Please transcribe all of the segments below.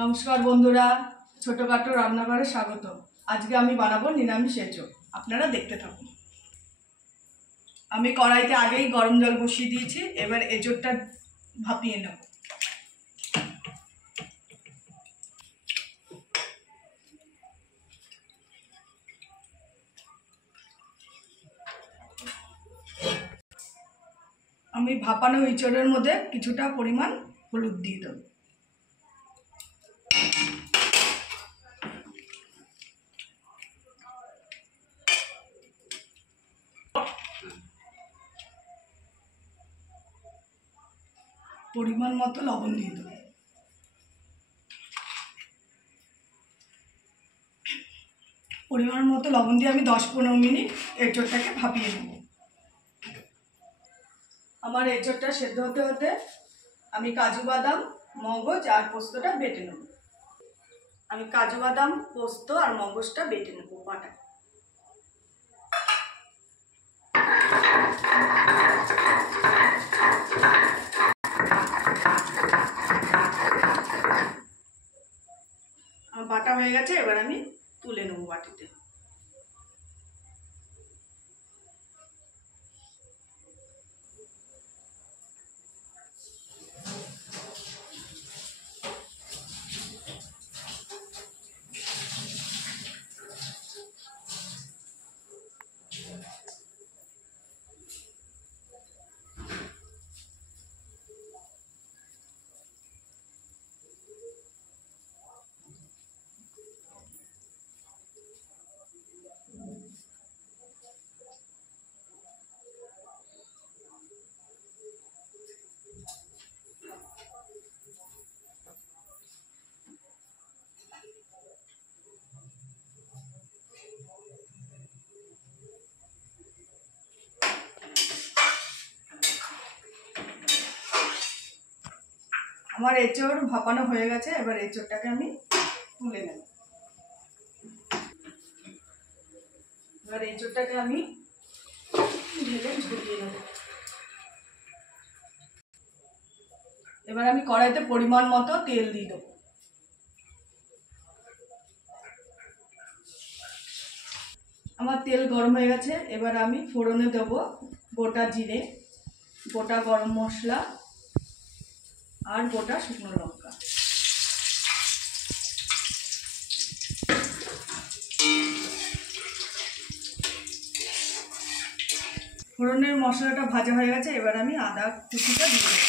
নমস্কার বন্ধুরা, ছোটখাটো রান্নাঘরে স্বাগত। আজকে আমি বানাবো নিরামিষ এঁচোড়। আপনারা দেখতে থাকুন। আমি কড়াইতে আগেই গরম জল বসিয়ে দিয়েছি। এবার এঁচোড়টা ভাপিয়ে নেব। আমি ভাপানো এঁচোড়ের মধ্যে কিছুটা পরিমাণ হলুদ দিয়ে দেব। পরিমাণ মতো লবণ দিয়ে দেব। পরিমাণ মতো লবণ দিয়ে আমি 10-15 মিনিট এঁচোড়টাকে ভাপিয়ে নেব। আমার এঁচোড়টা সেদ্ধ হতে হতে আমি কাজু বাদাম, মগজ আর পোস্তটা বেটে নেব। আমি কাজু বাদাম, পোস্ত আর মগজটা বেটে নেব পাটায়। আমার বাটা হয়ে গেছে, এবার আমি তুলে নেব বাটিতে। আমার এঁচোড় ভাপানো হয়ে গেছে, এবার এঁচোড়টাকে আমি তুলে নেব। এবার এঁচোড়টাকে আমি ঢেলে ঝরিয়ে নেব। এবার আমি কড়াইতে পরিমাণ মতো তেল দিয়ে দেবো। আমার তেল গরম হয়ে গেছে, এবার আমি ফোড়নে দেব গোটা জিরে, গোটা গরম মশলা আর গোটা শুকনো লঙ্কা। ফোড়নের মশলাটা ভাজা হয়ে গেছে, এবার আমি আদা কুচিটা দিয়ে দেব।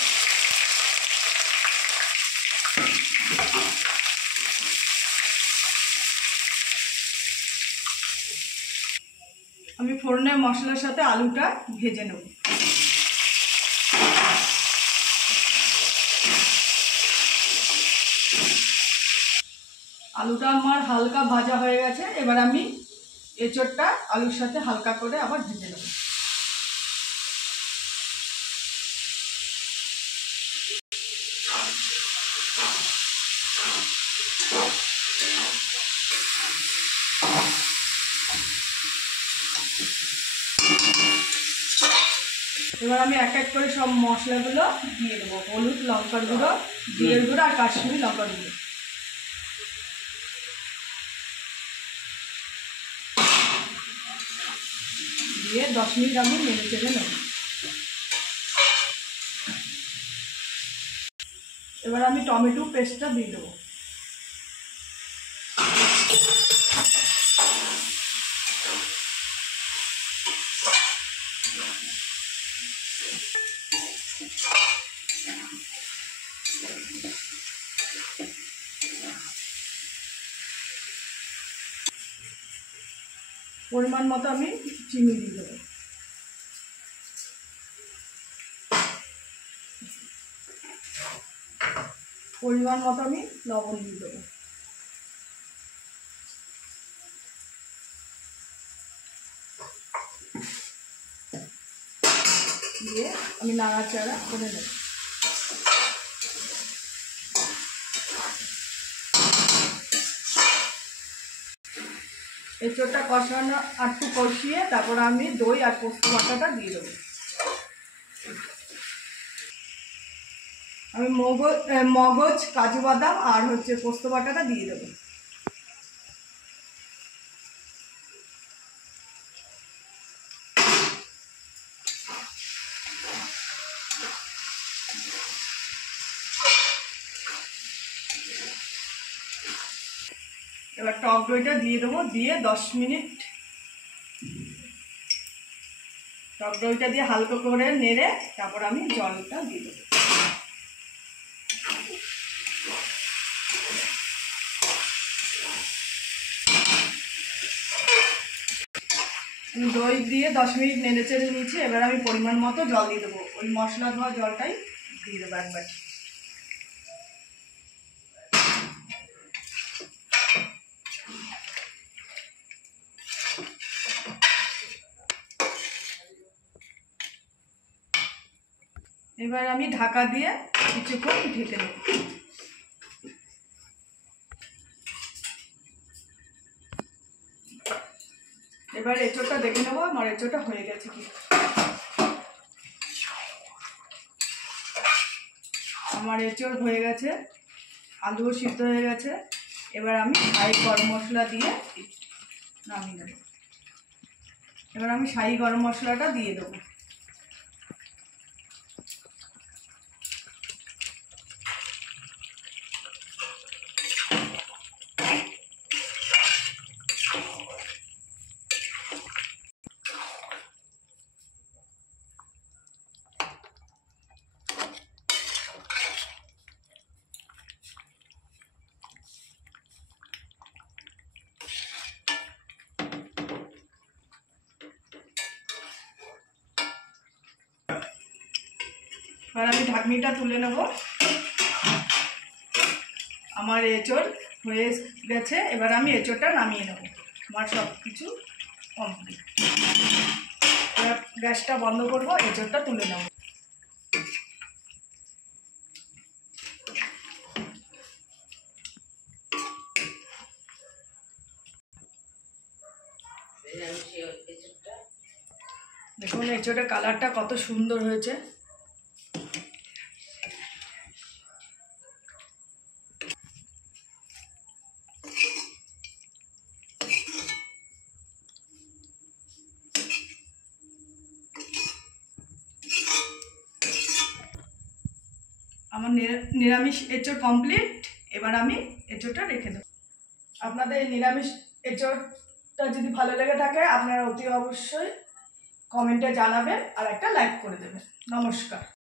আমি ফোড়নের মশলার সাথে আলুটা ভেজে নেব। আলুটা আমার হালকা ভাজা হয়ে গেছে, এবার আমি এঁচোড়টা আলুর সাথে হালকা করে আবার ভেজে নেব। এবার আমি এক এক করে সব মশলাগুলো দিয়ে দেবো। হলুদ, লঙ্কার গুঁড়ো, জিরের গুঁড়ো আর কাশ্মীরি লঙ্কার গুঁড়ো দিয়ে 10 মিনিট আমি নেড়ে চেড়ে নেব। এবার আমি টমেটো পেস্টটা দিয়ে দেবো। পরিমাণ মতো আমি চিনি দিয়ে দেবো। পরিমাণ মতো আমি লবণ দিয়ে দেবো। দিয়ে আমি নাড়াচাড়া করে নেব। এঁচোড়টা কষানো একটু কষিয়ে তারপর আমি দই আর পোস্ত বাটাটা দিয়ে দেবো। আমি মগজ কাজু বাদাম আর হচ্ছে পোস্ত বাটাটা দিয়ে দেবো। এবার টক দইটা দিয়ে দেবো, দিয়ে 10 মিনিট টক দইটা দিয়ে হালকা করে নেড়ে তারপর আমি জলটা দিয়ে দেবো। আমি দই দিয়ে 10 মিনিট নেড়ে চেড়ে নিয়েছি। এবার আমি পরিমাণ মতো জল দিয়ে দেবো, ওই মশলা ধোয়া জলটাই দিয়ে দেবো একবার। এবার আমি ঢাকা দিয়ে কিছুক্ষণ ঢেকে দেবো। এবার এঁচোড়টা দেখে নেবো আমার এঁচোড়টা হয়ে গেছে কি। আমার এঁচোড় হয়ে গেছে, আলুও সিদ্ধ হয়ে গেছে। এবার আমি শাহি গরম মশলা দিয়ে নামিয়ে দেবো। এবার আমি শাহি গরম মশলাটা দিয়ে দেবো। এবার আমি ঢাকনিটা তুলে নেব। আমার এঁচোড় হয়ে গেছে। এবার আমি এঁচোড়টা নামিয়ে নেব। আমার সব কিছু কমপ্লিট। এবার গ্যাসটা বন্ধ করব, এঁচোড়টা তুলে নেব। দেখুন এঁচোড়ের কালারটা কত সুন্দর হয়েছে। আমার নিরামিষ এঁচোড় কমপ্লিট। এবার আমি এঁচোড়টা রেখে দেব। আপনাদের নিরামিষ এঁচোড়টা যদি ভালো লেগে থাকে আপনারা অতি অবশ্যই কমেন্টে জানাবেন আর একটা লাইক করে দেবেন। নমস্কার।